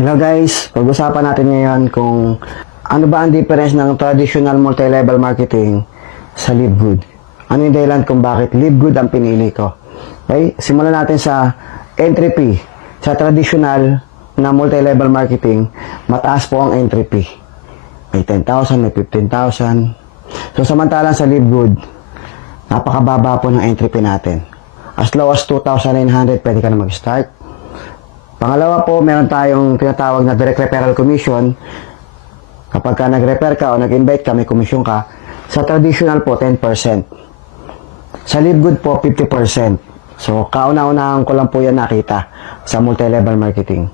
Hello guys, pag-usapan natin ngayon kung ano ba ang difference ng traditional multi-level marketing sa Live Good. Ano yung dahilan kung bakit Live Good ang pinili ko. Okay, simulan natin sa entry fee. Sa traditional na multi-level marketing, mataas po ang entry fee. May 10,000, may 15,000. So samantalang sa Live Good, napakababa po ng entry fee natin. As low as 2,900 pwede ka na mag-start. Pangalawa po, meron tayong tinatawag na direct referral commission. Kapag ka nag-refer ka o nag-invite ka, may commission ka. Sa traditional po, 10%. Sa Live Good po, 50%. So, kauna-unahan ko lang po yan nakita sa multi-level marketing.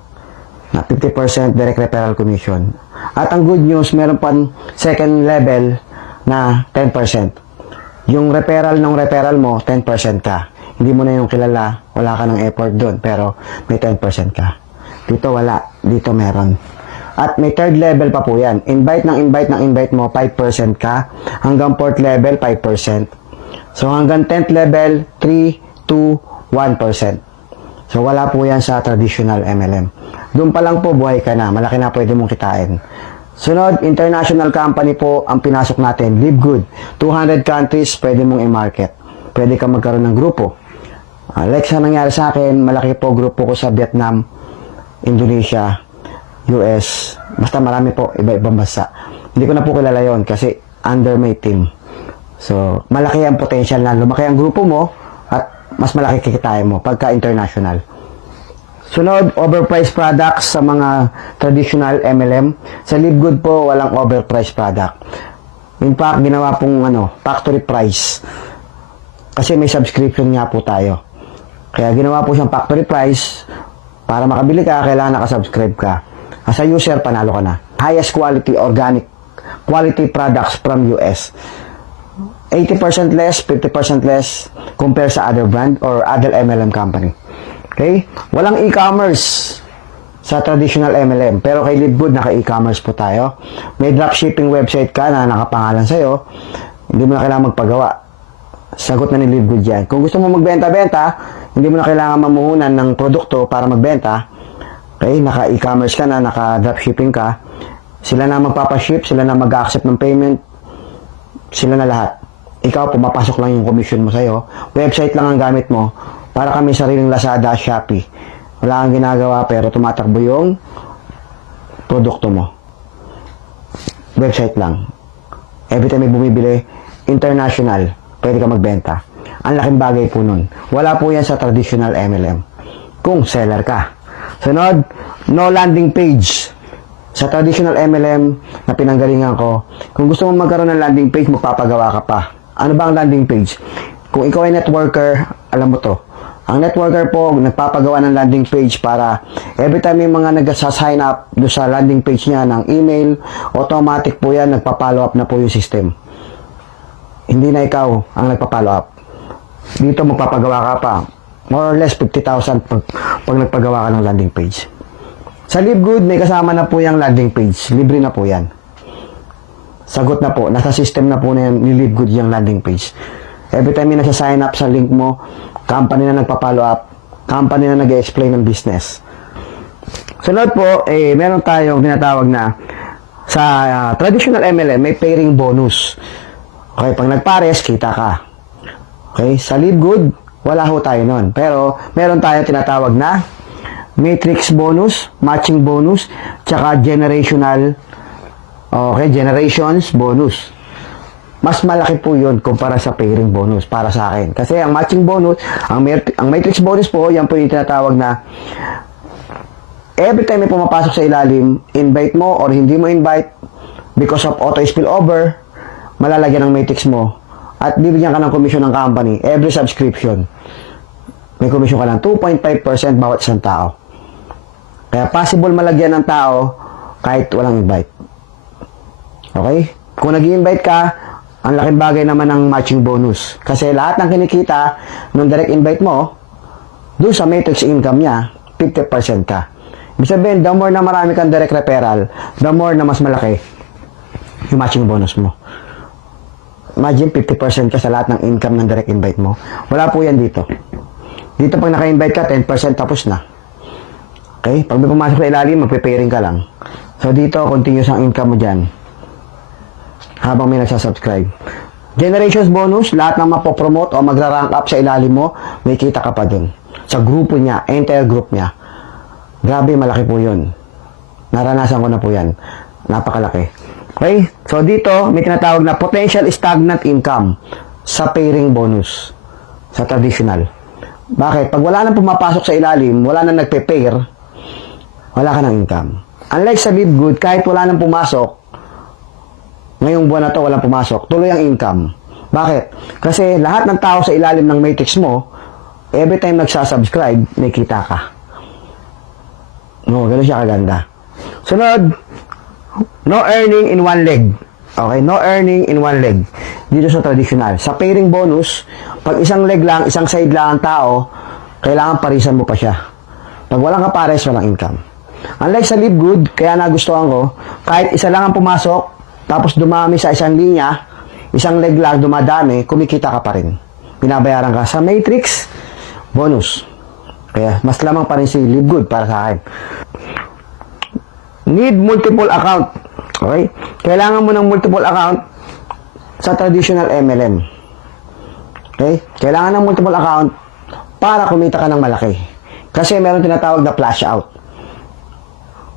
Na 50% direct referral commission. At ang good news, meron pang second level na 10%. Yung referral ng referral mo, 10% ka. Hindi mo na yung kilala, wala ka ng effort doon, pero may 10% ka. Dito wala, dito meron. At may third level pa po yan. Invite ng invite mo, 5% ka. Hanggang fourth level, 5%. So hanggang 10th level, 3, 2, 1%. So wala po yan sa traditional MLM. Doon pa lang po, buhay ka na. Malaki na pwede mong kitain. Sunod, international company po ang pinasok natin. Live Good. 200 countries pwede mong i-market. Pwede ka magkaroon ng grupo. Like sa nangyari sa akin, malaki po grupo ko sa Vietnam, Indonesia, US, basta marami po, iba-ibang bansa. Hindi ko na po kilala yon kasi under my team. So, malaki ang potential na lumaki ang grupo mo at mas malaki kikitain mo pagka international. Sunod, overpriced products sa mga traditional MLM. Sa Live Good po, walang overpriced product. In fact, ginawa pong factory price. Kasi may subscription nga po tayo. Kaya ginawa po siyang factory price. Para makabili ka, kailangan nakasubscribe ka. As a user, panalo ka na. Highest quality, organic quality products from US. 80% less, 50% less compare sa other brand or other MLM company. Okay? Walang e-commerce sa traditional MLM. Pero kay Live Good, naka-e-commerce po tayo. May dropshipping website ka na nakapangalan sa'yo. Hindi mo na kailangan magpagawa. Sagot na ni Live Good yan. Kung gusto mo magbenta-benta, hindi mo na kailangan mamuhunan ng produkto para magbenta. Okay, naka-e-commerce ka na, naka-dropshipping ka. Sila na magpapaship, sila na mag-accept ng payment. Sila na lahat. Ikaw, pumapasok lang yung commission mo sa'yo. Website lang ang gamit mo. Para kami sariling Lazada, Shopee. Wala kang ginagawa pero tumatakbo yung produkto mo. Website lang. Every time may bumibili, international. Pwede ka magbenta. Ang laking bagay po nun. Wala po yan sa traditional MLM. Kung seller ka. Sunod, no landing page. Sa traditional MLM na pinanggalingan ko, kung gusto mo magkaroon ng landing page, magpapagawa ka pa. Ano ba ang landing page? Kung ikaw ay networker, alam mo to. Ang networker po, nagpapagawa ng landing page para every time may mga nag-sign up do sa landing page niya ng email, automatic po yan, nagpa-follow up na po yung system. Hindi na ikaw ang nagpa-follow up. Dito magpapagawa ka pa. More or less 50,000 pag nagpagawa ka ng landing page. Sa Live Good, may kasama na po yung landing page. Libre na po yan. Sagot na po. Nasa system na po na yan, ni Live Good yung landing page. Every time may nasa-sign up sa link mo, company na nagpa-follow up, company na nag-explain ng business. Sunod po, meron tayong tinatawag na sa traditional MLM, may pairing bonus. Okay, pag nagpares, kita ka. Okay, sa Live Good, wala ho tayo nun. Pero, meron tayo tinatawag na matrix bonus, matching bonus, tsaka generational, generations bonus. Mas malaki po yun kumpara sa pairing bonus para sa akin. Kasi ang matching bonus, ang matrix bonus po, yan po yung tinatawag na every time may pumapasok sa ilalim, invite mo or hindi mo invite because of auto spillover, malalagyan ng matrix mo at bibigyan ka ng commission ng company every subscription. May commission ka lang 2.5% bawat isang tao. Kaya possible malagyan ng tao kahit walang invite. Okay? Kung nag-i-invite ka, ang laking bagay naman ng matching bonus. Kasi lahat ng kinikita ng direct invite mo, doon sa matrix income niya, 50% ka. Ibig sabihin, the more na marami kang direct referral, the more na mas malaki yung matching bonus mo. Imagine 50% ka sa lahat ng income ng direct invite mo. Wala po yan dito. Dito pag naka-invite ka, 10% tapos na. Okay? Pag may pumasok sa ilalim, magpe-pairing ka lang. So, dito, continuous ang income mo dyan. Habang may nagsasubscribe. Generations bonus, lahat ng mapopromote o magra-rank up sa ilalim mo, may kita ka pa dun. Sa grupo niya, entire group niya. Grabe, malaki po yun. Naranasan ko na po yan. Napakalaki. Okay? So, dito, may tinatawag na potential stagnant income sa pairing bonus. Sa traditional. Bakit? Pag wala nang pumapasok sa ilalim, wala nang nagpe-pair, wala ka ng income. Unlike sa Live Good, kahit wala nang pumasok, ngayong buwan na to walang pumasok, tuloy ang income. Bakit? Kasi lahat ng tao sa ilalim ng matrix mo, every time nagsasubscribe, may kita ka. No, gano'n siya kaganda. Sunod, no earning in one leg. Okay, no earning in one leg. Dito sa traditional. Sa pairing bonus, pag isang leg lang, isang side lang ang tao, kailangan parisan mo pa siya. Pag walang kapares, walang income. Unlike sa Live Good, kaya nagustuhan ko, kahit isa lang ang pumasok, tapos dumami sa isang linya, isang leg lang dumadami, kumikita ka pa rin. Binabayaran ka. Sa Matrix, bonus. Kaya mas lamang pa rin si Live Good para sa akin. Need multiple account. Okay? Kailangan mo ng multiple account sa traditional MLM. Okay? Kailangan ng multiple account para kumita ka ng malaki. Kasi meron tinatawag na flash out.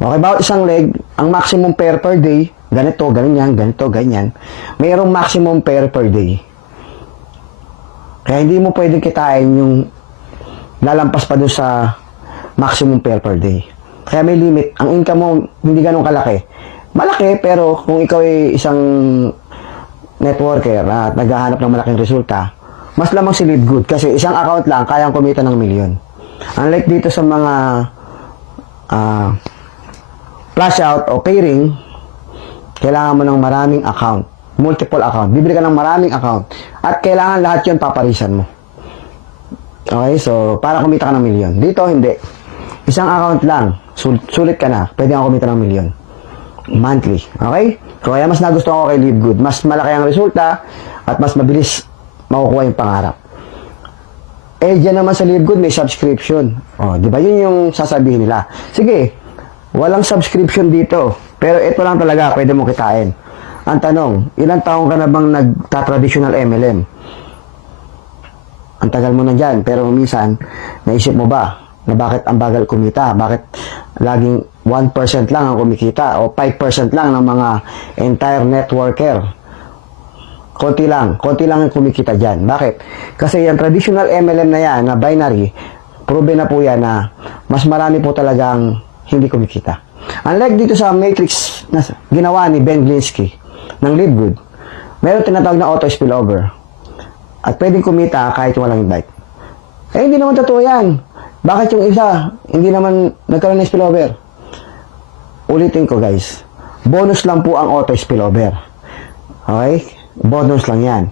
Okay, bawat isang leg, ang maximum pair per day, ganito, ganyan, ganito, ganyan. Mayroong maximum pair per day. Kaya hindi mo pwedeng kitain yung lalampas pa doon sa maximum pair per day. Kaya may limit. Ang income mo, hindi ganun kalaki. Malaki, pero kung ikaw ay isang networker at naghahanap ng malaking resulta, mas lamang si Live Good. Kasi isang account lang, kayang kumita ng milyon. Unlike dito sa mga flash out o pairing, kailangan mo ng maraming account. Multiple account. Bibili ka ng maraming account. At kailangan lahat yun paparisan mo. Okay, so para kumita ka ng milyon. Dito, hindi. Isang account lang. Sulit ka na. Pwede kang kumita ng milyon. Monthly. Okay? So, kaya mas nagustuhan ko kay Live Good. Mas malaki ang resulta at mas mabilis makukuha yung pangarap. Eh, dyan naman sa Live Good, may subscription. O, di ba? Yun yung sasabihin nila. Sige, walang subscription dito. Pero ito lang talaga, pwede mo kitain. Ang tanong, ilang taong ka na bang nagta-traditional MLM? Ang tagal mo na dyan, pero minsan, naisip mo ba na bakit ang bagal kumita? Bakit laging 1% lang ang kumikita o 5% lang ng mga entire networker? Konti lang ang kumikita dyan. Bakit? Kasi yung traditional MLM na yan, na binary, proven na po yan na mas marami po talagang hindi kumikita. Unlike dito sa Matrix na ginawa ni Ben Glinsky ng Live Good, meron tinatawag na auto spillover. At pwedeng kumita kahit walang invite. Eh, hindi naman totoo yan. Bakit yung isa, hindi naman nagkaroon ng spillover? Ulitin ko guys, bonus lang po ang auto spillover. Okay? Bonus lang yan.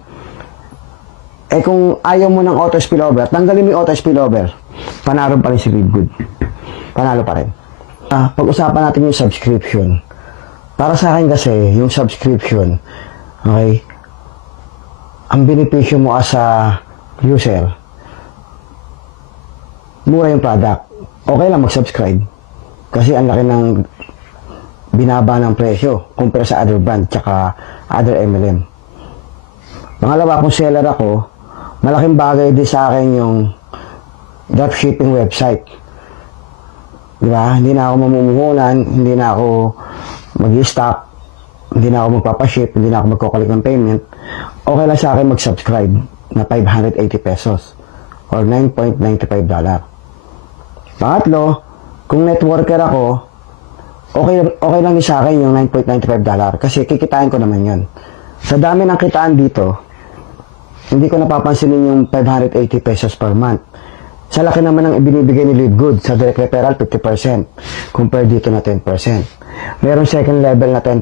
Eh kung ayaw mo ng auto spillover, tanggalin mo yung auto spillover, panalo pa rin si Live Good. Panalo pa rin. Pag-usapan natin yung subscription. Para sa akin kasi, yung subscription, okay, ang benepisyo mo as a user, mura yung product. Okay lang mag-subscribe. Kasi ang laki ng binaba ng presyo compare sa other brand tsaka other MLM. Pangalawa, kung seller ako, malaking bagay din sa akin yung dropshipping website. Diba? Hindi na ako mamumuhunan, hindi na ako mag-stock, hindi na ako magpapaship, hindi na ako magkukulik ng payment. Okay lang sa akin mag-subscribe na 580 pesos or $9.95. Pangatlo, kung networker ako, okay lang din sa akin yung $9.95 kasi kikitain ko naman yun. Sa dami ng kitaan dito, hindi ko napapansinin yung 580 pesos per month. Sa laki naman ng ibinibigay ni Live Good sa direct referral, 50%. Compare dito na 10%. Meron second level na 10%,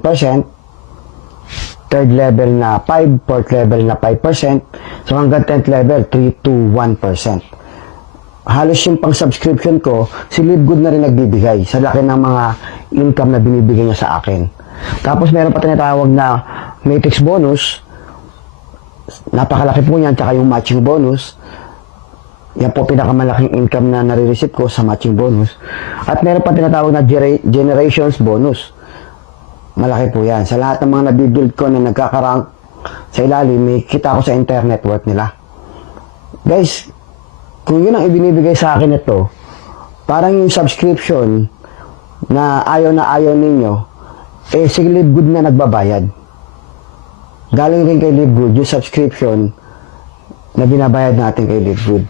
third level na 5%, fourth level na 5%, so hanggang 10th level, 3 to 1%. Halos yung pang-subscription ko, si Live Good na rin nagbibigay sa laki ng mga income na binibigay niya sa akin. Tapos meron pa tinatawag na Matrix bonus, napakalaki po niyan, tsaka yung matching bonus, Yan po pinakamalaking income na nare-receive ko sa matching bonus. At meron pa tinatawag na generations bonus. Malaki po yan. Sa lahat ng mga nabibuild ko na nagkakarank sa ilalim, may kita ko sa internet worth nila. Guys, kung yun ang ibinibigay sa akin ito, parang yung subscription na ayaw ninyo, si Live Good na nagbabayad. Galing rin kay Live Good, yung subscription na binabayad natin kay Live Good.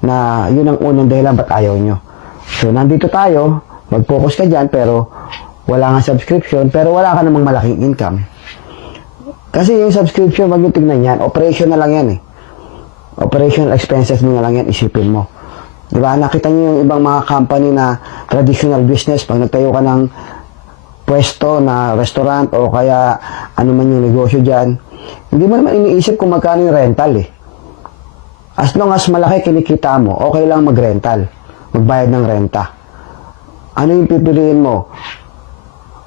Na yun ang unang dahilan ba't ayaw nyo. So, nandito tayo, mag-focus ka dyan, pero wala nga subscription, pero wala ka namang malaking income. Kasi yung subscription, wag nyo tignan yan, operation na lang yan eh. Operational expenses mo na lang yan, isipin mo. Diba? Nakita nyo yung ibang mga company na traditional business, pag nagtayo ka ng pwesto na restaurant o kaya ano man yung negosyo dyan, hindi mo naman iniisip kung magkano yung rental eh. As long as malaki kinikita mo, okay lang mag-rental. Magbayad ng renta. Ano yung pipiliin mo?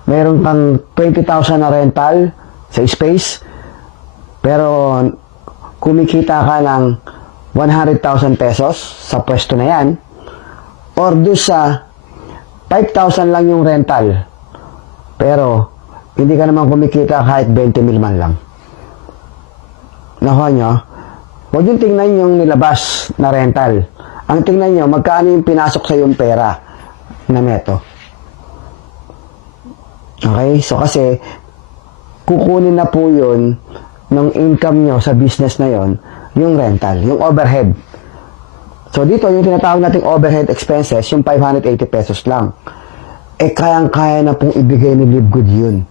Meron kang 20,000 na rental sa space, pero kumikita ka ng 100,000 pesos sa pwesto na yan, or do sa 5,000 lang yung rental, pero hindi ka naman kumikita kahit 20 mil man lang. Nakuha nyo? Huwag yung tingnan yung nilabas na rental. Ang tingnan nyo, magkano yung pinasok sa yung pera na neto. Okay? So kasi, kukunin na po yun ng income nyo sa business na yon, yung rental, yung overhead. So dito, yung tinatawag nating overhead expenses, yung 580 pesos lang. Kayang-kaya na pong ibigay ni Live Good yun.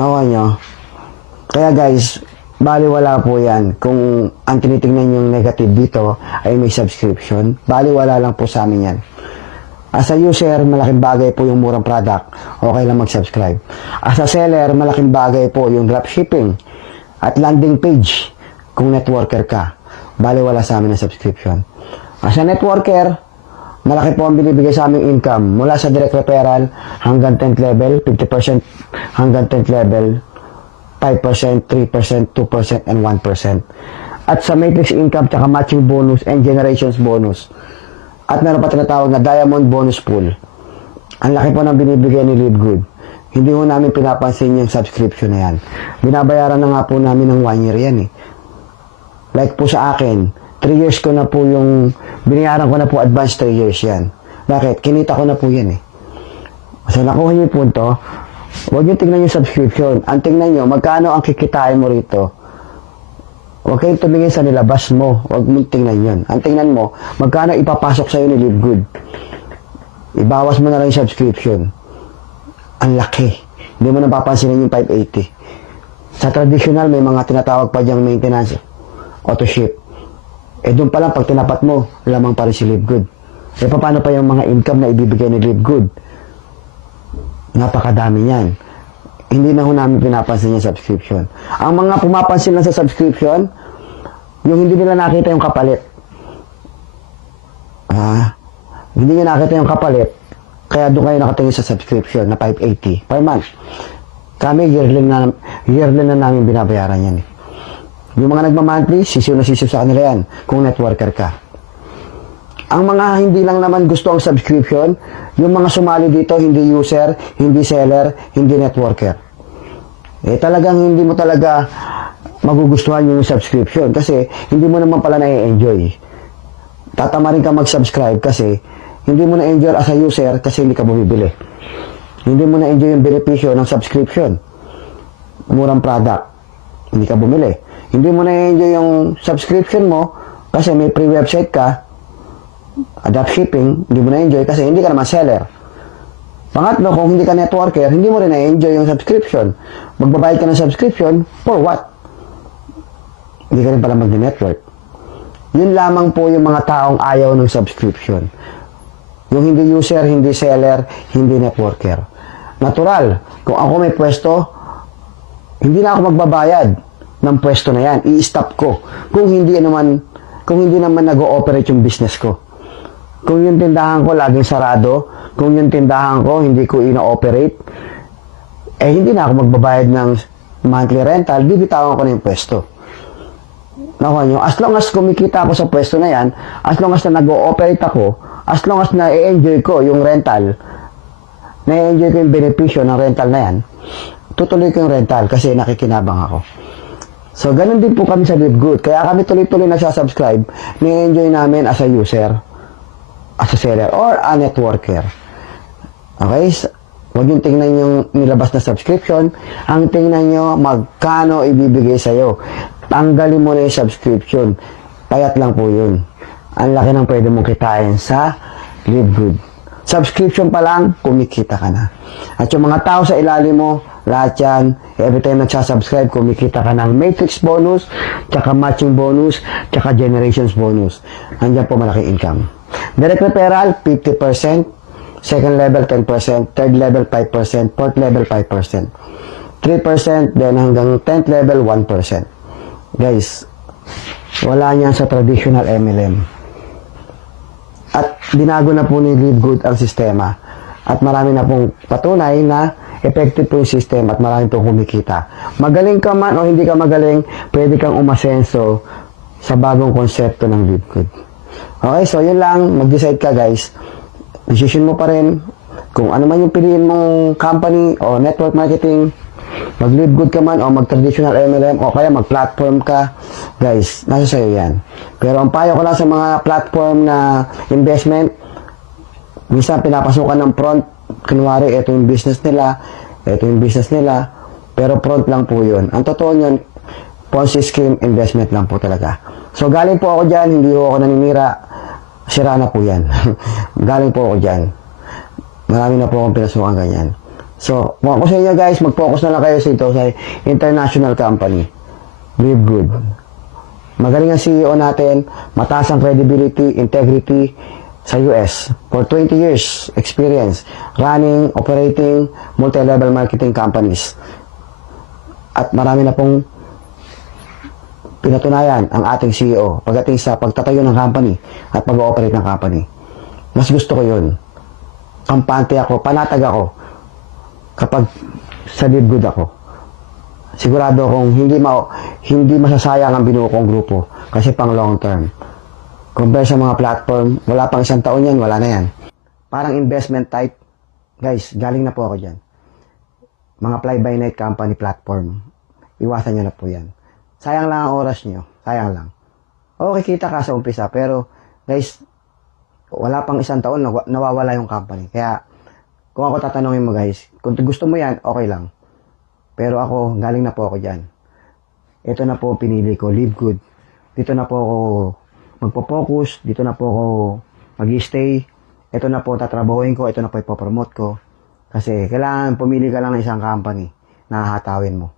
Nakuha nyo? Kaya guys, baliwala po yan. Kung ang tinitingnan yung negative dito ay may subscription, baliwala lang po sa amin yan. As a user, malaking bagay po yung murang product, okay lang mag-subscribe. As a seller, malaking bagay po yung dropshipping at landing page kung networker ka. Baliwala sa amin ang subscription. As a networker, malaki po ang binibigay sa aming income mula sa direct referral hanggang 10th level, 50% hanggang 10th level, 5%, 3%, 2%, and 1%. At sa matrix income, tsaka matching bonus and generations bonus. At meron pa tinatawag na diamond bonus pool. Ang laki po ng binibigay ni Live Good. Hindi po namin pinapansin yung subscription na yan. Binabayaran na nga po namin ng 1 year yan eh. Like po sa akin, 3 years ko na po yung, binayaran ko na po advance 3 years yan. Bakit? Kinita ko na po yan eh. So nakuha niyo yung punto. Huwag nyo tingnan yung subscription. Ang tingnan nyo, magkano ang kikitain mo rito. Huwag kayong tumingin sa nilabas mo. Huwag mong tingnan yun. Ang tingnan mo, magkano ipapasok sa'yo ni Live Good. Ibawas mo na lang yung subscription. Ang laki. Hindi mo napapansinin yung 580. Sa traditional, may mga tinatawag pa diyang maintenance, auto ship. Doon pa lang, pag tinapat mo, lamang pa rin si Live Good. Paano pa yung mga income na ibibigay ni Live Good? Napakadami niyan. Hindi na ho namin pinapansin yung subscription. Ang mga pumapansin lang sa subscription, yung hindi nila nakita yung kapalit. Hindi nyo nakita yung kapalit, kaya doon kayo nakatingin sa subscription na 580 per month. Kami, yearly na namin binabayaran yan. Yung mga nagmamonthly, sisiw na sisiw sa kanila yan, kung networker ka. Ang mga hindi lang naman gusto ang subscription, yung mga sumali dito, hindi user, hindi seller, hindi networker. Talagang hindi mo talaga magugustuhan yung subscription kasi hindi mo naman pala na-enjoy. Tatama rin ka mag-subscribe kasi hindi mo na-enjoy as a user kasi hindi ka bumibili. Hindi mo na-enjoy yung benepisyo ng subscription. Murang product, hindi ka bumili. Hindi mo na-enjoy yung subscription mo kasi may free website ka, adapt shipping, hindi mo na-enjoy kasi hindi ka naman seller. Pangatlo, kung hindi ka networker, hindi mo rin na-enjoy yung subscription. Magbabayad ka ng subscription, for what? Hindi ka rin pala mag-network. Yun lamang po yung mga taong ayaw ng subscription. Yung hindi user, hindi seller, hindi networker. Natural, kung ako may pwesto, hindi na ako magbabayad ng pwesto na yan. I-stop ko. Kung hindi naman nag-ooperate yung business ko. Kung yung tindahan ko laging sarado, kung yung tindahan ko hindi ko ina-operate, hindi na ako magbabayad ng monthly rental, bibitawan ko na yung pwesto. Nakuha nyo, as long as kumikita ako sa pwesto na yan, as long as na nag-ooperate ako, as long as na i-enjoy ko yung rental, na-enjoy ko yung benepisyo ng rental na yan, tutuloy ko yung rental kasi nakikinabang ako. So, ganun din po kami sa Live Good. Kaya kami tuloy-tuloy nagsasubscribe, na-enjoy namin as a user, as a seller, or a networker. Okay? Huwag yung tingnan yung nilabas na subscription. Ang tingnan nyo, magkano ibibigay sa'yo. Tanggalin mo na yung subscription. Payat lang po yun. Ang laki ng pwede mong kitain sa Live Good. Subscription pa lang, kumikita ka na. At yung mga tao sa ilalim mo, lahat yan, every time nagsasubscribe, kumikita ka ng matrix bonus, tsaka matching bonus, tsaka generations bonus. Andiyan po malaking income. Direct referral, 50%. Second level, 10%. Third level, 5%. Fourth level, 5%. 3%, then hanggang 10th level, 1%. Guys, wala niyan sa traditional MLM. At binago na po ni Live Good ang sistema. At marami na pong patunay na effective po yung system at marami pong kumikita. Magaling ka man o hindi ka magaling, pwede kang umasenso sa bagong konsepto ng Live Good. Okay, so yun lang. Mag-decide ka, guys. Decision mo pa rin kung ano man yung piliin mong company o network marketing, mag-Live Good ka man o mag-traditional MLM o kaya mag-platform ka, guys, nasa sa'yo yan. Pero ang payo ko lang sa mga platform na investment, minsan pinapasukan ng front, kunwari, ito yung business nila, pero front lang po yun. Ang totoo yun, Ponzi scheme investment lang po talaga. So galing po ako dyan, hindi po ako naninira, sira na po yan. Galing po ako dyan. Marami na po akong pinasukan ganyan. So, kung ako sa inyo guys, mag-focus na lang kayo sa ito sa international company. Live Good. Magaling ang CEO natin, mataas ang credibility, integrity sa US. For 20 years experience, running, operating, multi-level marketing companies. At marami na pong pinatunayan ang ating CEO pagdating sa pagtatayo ng company at pag-ooperate ng company. Mas gusto ko yun. Kampante ako, panatag ako kapag sa Live Good ako. Sigurado akong hindi masasayang ang binuo kong grupo kasi pang long term. Compare sa mga platform, wala pang isang taon yan, wala na yan. Parang investment type, guys, galing na po ako dyan. Mga fly-by-night company platform, iwasan nyo na po yan. Sayang lang ang oras nyo. Sayang lang. Okay, kita ka sa umpisa. Pero, guys, wala pang isang taon, nawawala yung company. Kaya, kung ako tatanungin mo guys, kung gusto mo yan, okay lang. Pero ako, galing na po ako dyan. Ito na po pinili ko, Live Good. Dito na po ako magpo-focus. Dito na po ako mag-stay. Ito na po tatrabahuin ko. Ito na po ipopromote ko. Kasi, kailangan pumili ka lang ng isang company na hahatawin mo.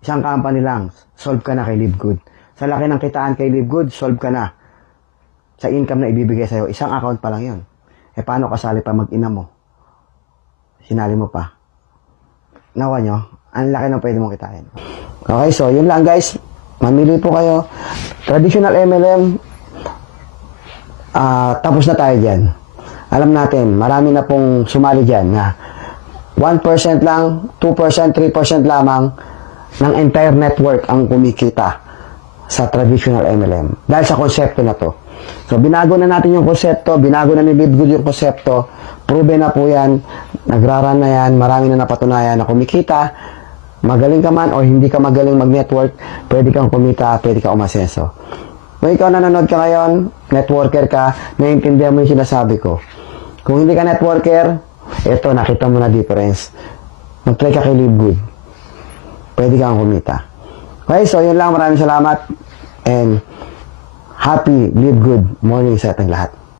Isang company lang, solve ka na kay Live Good. Sa laki ng kitaan kay Live Good, solve ka na. Sa income na ibibigay sa'yo, isang account pa lang yun. Eh, paano kasali pa mag-ina mo? Sinali mo pa. Nawa nyo, ang laki ng pwede mong kitain. Okay, so yun lang guys. Mamili po kayo. Traditional MLM, tapos na tayo dyan. Alam natin, marami na pong sumali dyan na 1% lang, 2%, 3% lamang ng entire network ang kumikita sa traditional MLM. Dahil sa konsepto na to. So, binago na natin yung konsepto, binago na ni Live Good yung konsepto, proven na po yan, nagraran na yan, marami na napatunayan na kumikita, magaling ka man o hindi ka magaling mag-network, pwede kang kumita, pwede ka umasenso. Kung ikaw nanonood ka ngayon, networker ka, naiintindihan mo yung sinasabi ko. Kung hindi ka networker, eto, nakita mo na difference. Mag-try ka kay Live Good. Pwede kang kumita. Okay, so yun lang. Maraming salamat. And happy, Live Good morning sa ating lahat.